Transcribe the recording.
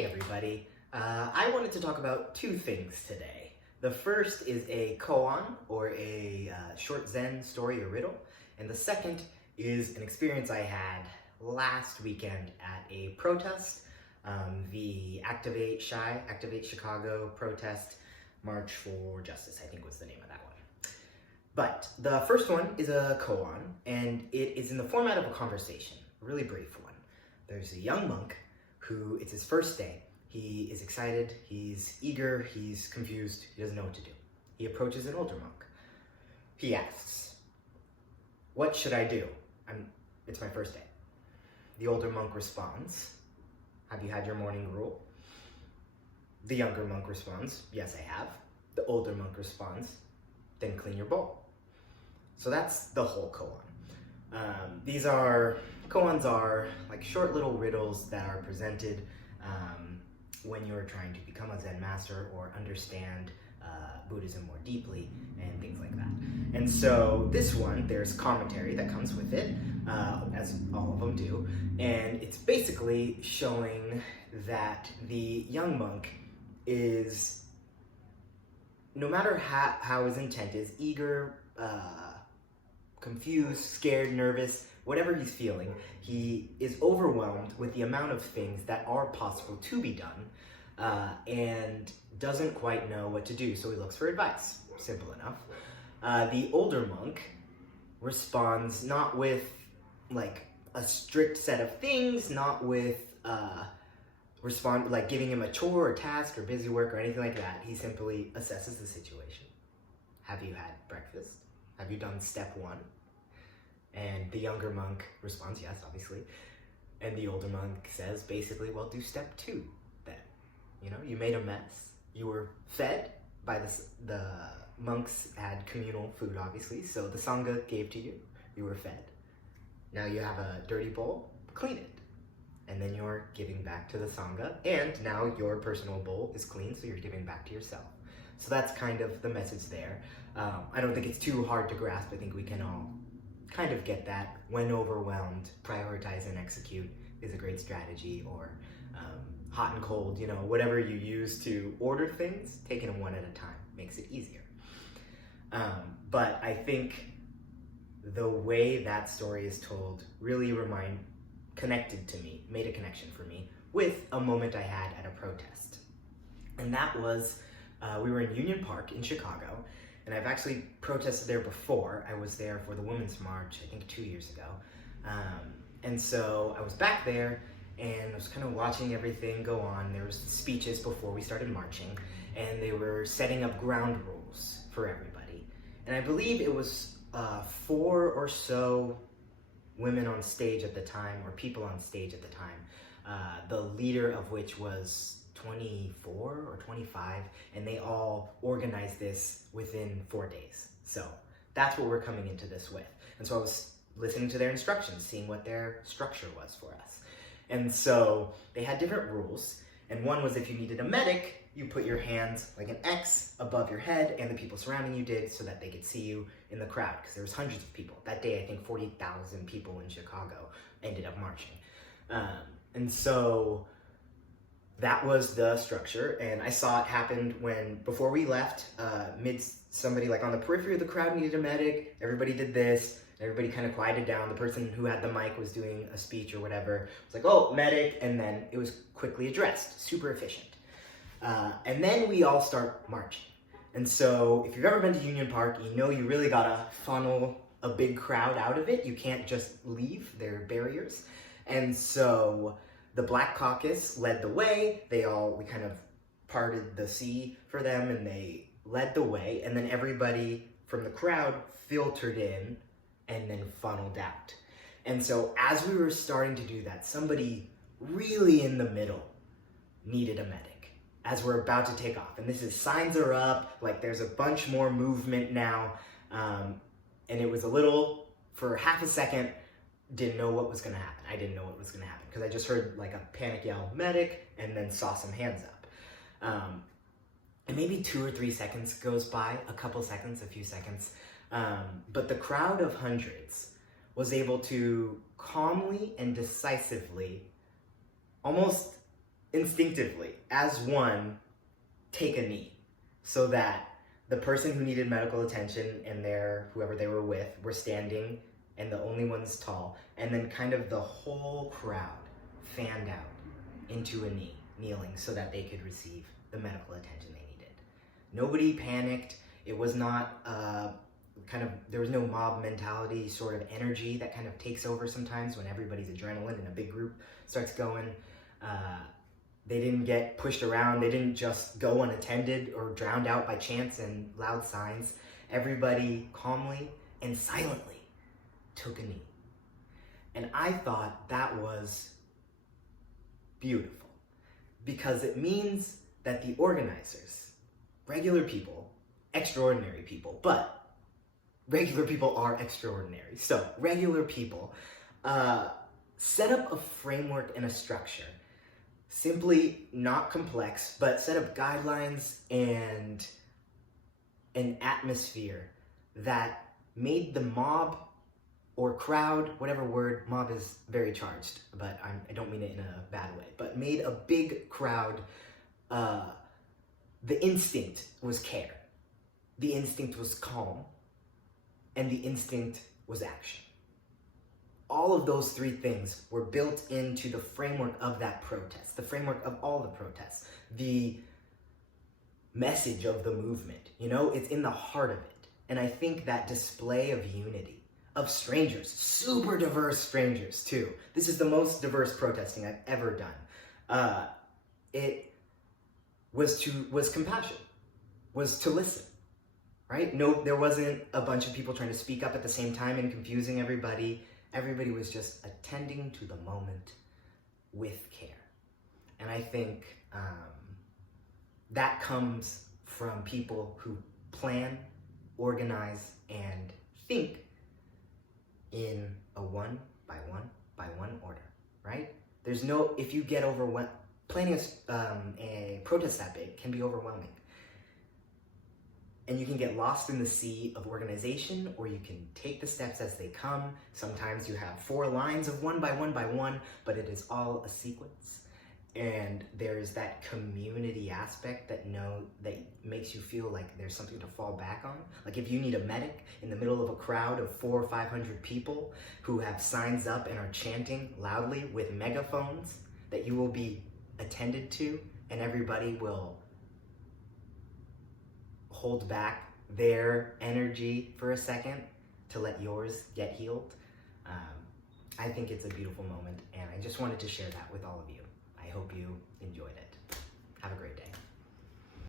Hey everybody, I wanted to talk about two things today. The first is a koan, or a short Zen story or riddle, and the second is an experience I had last weekend at a protest, the Activate Chicago protest, March for Justice, I think was the name of that one. But the first one is a koan, and it is in the format of a conversation, a really brief one. There's a young monk who, it's his first day. He is excited, he's eager, he's confused, he doesn't know what to do. He approaches an older monk. He asks, "What should I do? It's my first day." The older monk responds, "Have you had your morning gruel?" The younger monk responds, "Yes, I have." The older monk responds, "Then clean your bowl." So that's the whole koan. Koans are like short little riddles that are presented when you're trying to become a Zen master or understand Buddhism more deeply and things like that. And so this one, there's commentary that comes with it, as all of them do, and it's basically showing that the young monk is, no matter how his intent is, eager, confused, scared, nervous, whatever he's feeling, he is overwhelmed with the amount of things that are possible to be done, and doesn't quite know what to do, so he looks for advice. Simple enough. The older monk responds not with like a strict set of things, not with giving him a chore or task or busy work or anything like that. He simply assesses the situation. Have you had breakfast? Have you done step one? And the younger monk responds, yes, obviously. And the older monk says, basically, well, do step two then. You made a mess. You were fed by the monks had communal food, obviously, so the Sangha gave to you. You were fed. Now you have a dirty bowl, clean it. And then you're giving back to the Sangha, and now your personal bowl is clean, so you're giving back to yourself. So that's kind of the message there. I don't think it's too hard to grasp. I think we can all kind of get that. When overwhelmed, prioritize and execute is a great strategy, or hot and cold, whatever you use to order things, taking them one at a time makes it easier. But I think the way that story is told really connected to me, made a connection for me with a moment I had at a protest. And that was, we were in Union Park in Chicago, and I've actually protested there before. I was there for the Women's March, I think 2 years ago. And so I was back there, and I was kind of watching everything go on. There was speeches before we started marching, and they were setting up ground rules for everybody. And I believe it was 4 or so women on stage at the time, or people on stage at the time, the leader of which was 24 or 25, and they all organized this within 4 days. So that's what we're coming into this with. And so I was listening to their instructions, seeing what their structure was for us. And so they had different rules, and one was if you needed a medic, you put your hands like an X above your head, and the people surrounding you did, so that they could see you in the crowd, because there was hundreds of people. That day, I think 40,000 people in Chicago ended up marching. And so that was the structure, and I saw it happen before we left, somebody like on the periphery of the crowd needed a medic, everybody did this, everybody kind of quieted down. The person who had the mic was doing a speech or whatever. It was like, oh, medic, and then it was quickly addressed, super efficient. And then we all start marching. And so if you've ever been to Union Park, you really gotta funnel a big crowd out of it. You can't just leave, there are barriers. And so the Black Caucus led the way. We kind of parted the sea for them, and they led the way, and then everybody from the crowd filtered in and then funneled out. And so as we were starting to do that, somebody really in the middle needed a medic as we're about to take off. And this is, signs are up, like there's a bunch more movement now. And it was for half a second, didn't know what was gonna happen. I didn't know what was gonna happen, because I just heard like a panic yell, medic, and then saw some hands up. And maybe 2 or 3 seconds goes by, a few seconds. But the crowd of hundreds was able to calmly and decisively, almost instinctively, as one, take a knee so that the person who needed medical attention and whoever they were with were standing and the only one's tall, and then kind of the whole crowd fanned out into a knee, kneeling so that they could receive the medical attention they needed. Nobody panicked. It was not there was no mob mentality sort of energy that kind of takes over sometimes when everybody's adrenaline in a big group starts going. They didn't get pushed around. They didn't just go unattended or drowned out by chants and loud signs. Everybody calmly and silently took a knee. And I thought that was beautiful because it means that the organizers, regular people, extraordinary people, but regular people are extraordinary. So regular people set up a framework and a structure, simply not complex, but set up guidelines and an atmosphere that made the mob or crowd, whatever word, mob is very charged, but I don't mean it in a bad way, but made a big crowd, the instinct was care, the instinct was calm, and the instinct was action. All of those three things were built into the framework of that protest, the framework of all the protests, the message of the movement, it's in the heart of it. And I think that display of unity, of strangers, super diverse strangers too. This is the most diverse protesting I've ever done. It was compassion, was to listen, right? No, there wasn't a bunch of people trying to speak up at the same time and confusing everybody. Everybody was just attending to the moment with care. And I think that comes from people who plan, organize, and think in a one by one order, right? If you get overwhelmed, planning a protest that big can be overwhelming. And you can get lost in the sea of organization, or you can take the steps as they come. Sometimes you have 4 lines of one by one, but it is all a sequence. And there's that community aspect that makes you feel like there's something to fall back on. Like if you need a medic in the middle of a crowd of 400 or 500 people who have signs up and are chanting loudly with megaphones, that you will be attended to, and everybody will hold back their energy for a second to let yours get healed. I think it's a beautiful moment, and I just wanted to share that with all of you. I hope you enjoyed it.